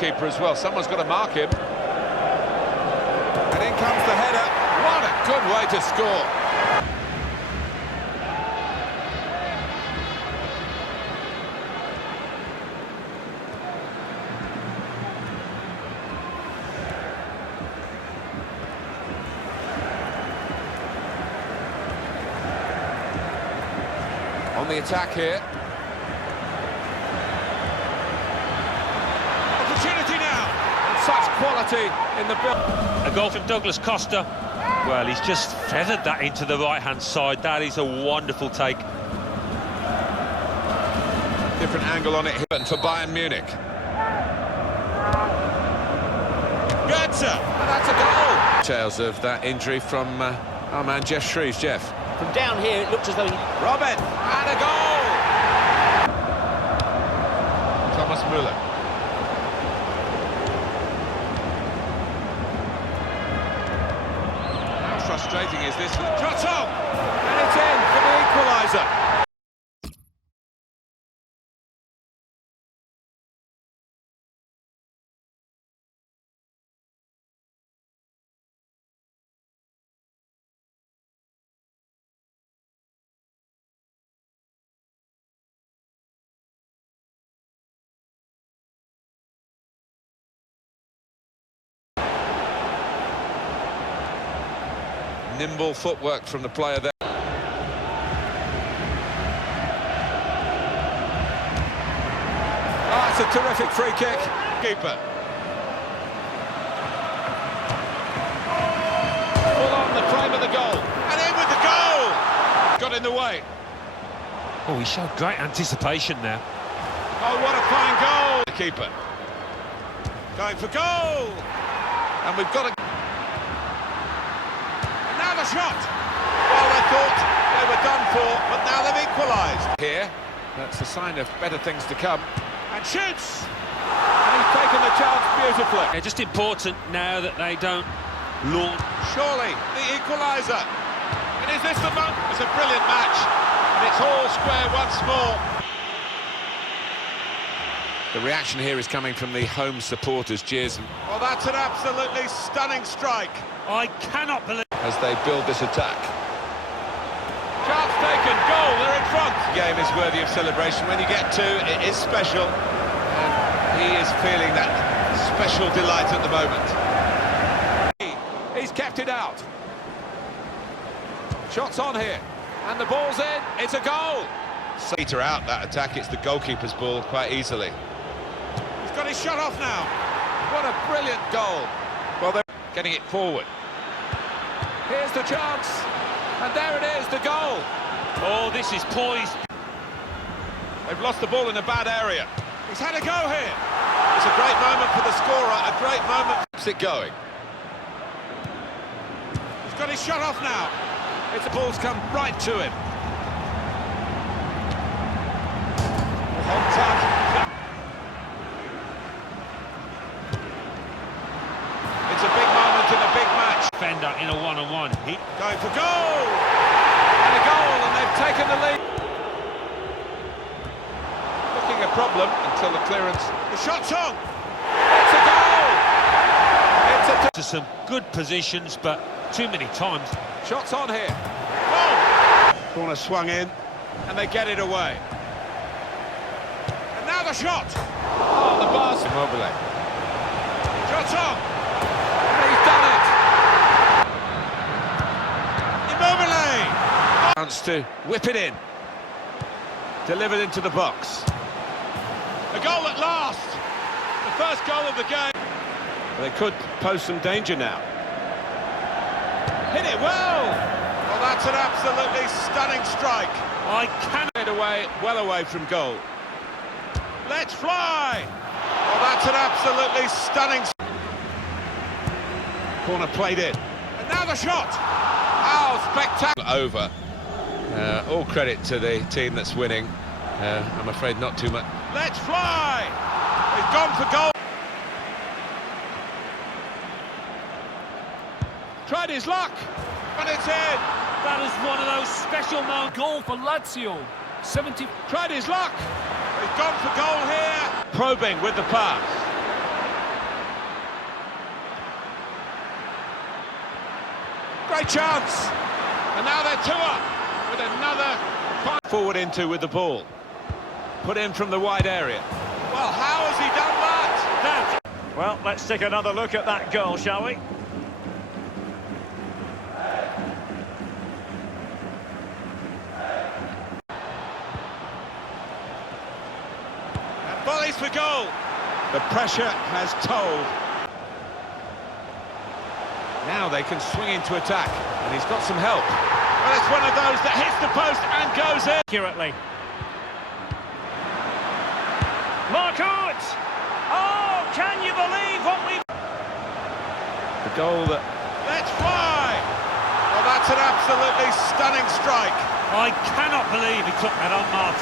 goalkeeper as well. Someone's got to mark him. And in comes the header. What a good way to score. On the attack here. Opportunity now. And such quality in the build. A goal from Douglas Costa. Well, he's just feathered that into the right-hand side. That is a wonderful take. Different angle on it here for Bayern Munich. Goetze! And that's a goal! Details of that injury from our man Jeff Shreves. Jeff. From down here, it looks as though he... Robin! And a goal! Thomas Müller. How frustrating is this? Shot on! And it's in for the equaliser. Nimble footwork from the player there. Oh, it's a terrific free kick. Keeper. Full on the claim of the goal. And in with the goal! Got in the way. Oh, he showed great anticipation there. Oh, what a fine goal! The keeper. Going for goal! And we've got a... Now the shot! Well, they thought they were done for, but now they've equalised. Here, that's a sign of better things to come. And shoots! And he's taken the chance beautifully. Yeah, just important now that they don't launch. Surely, the equaliser. And is this the moment? It's a brilliant match. And it's all square once more. The reaction here is coming from the home supporters, cheers. Well, that's an absolutely stunning strike. I cannot believe... As they build this attack. Chance taken, goal, they're in front. The game is worthy of celebration. When you get two, it is special. And he is feeling that special delight at the moment. He's kept it out. Shots on here. And the ball's in, it's a goal. Peter out that attack, it's the goalkeeper's ball quite easily. He's got his shot off now. What a brilliant goal. Well, they're getting it forward. Here's the chance, and there it is, the goal. Oh, this is poised. They've lost the ball in a bad area. He's had a go here. It's a great moment for the scorer, a great moment. Keeps it going. He's got his shot off now. It's the ball's come right to him. On touch. It's a big moment in a big match. Defender in a one-on-one. Going for goal! And a goal, and they've taken the lead. Looking a problem until the clearance. The shot's on! It's a goal! It's a... To some good positions, but too many times. Shots on here. Goal! Corner swung in, and they get it away. And now the shot! Oh, the bar's... Immobile. Shots on! And he's done it! Chance to whip it in. Delivered into the box. A goal at last! The first goal of the game. They could pose some danger now. Hit it well! Well, that's an absolutely stunning strike. I cannot... It away, well away from goal. Let's fly! Well, that's an absolutely stunning... Corner played in. And now the shot! How spectacular! Over. All credit to the team that's winning. I'm afraid not too much. Let's fly! He's gone for goal. Tried his luck, and it's in. That is one of those special moments. Goal for Lazio. 70. Tried his luck. He's gone for goal here. Probing with the pass. great chance. And now they're 2 up with another forward into with the ball. Put in from the wide area. Well, how has he done that? Well, let's take another look at that goal, shall we? And volleys for goal. The pressure has told. Now they can swing into attack, and he's got some help. Well, it's one of those that hits the post and goes in. Accurately. Marcourt! Oh, can you believe what we've... The goal that... Let's fly! Well, that's an absolutely stunning strike. I cannot believe he took that on, Martin.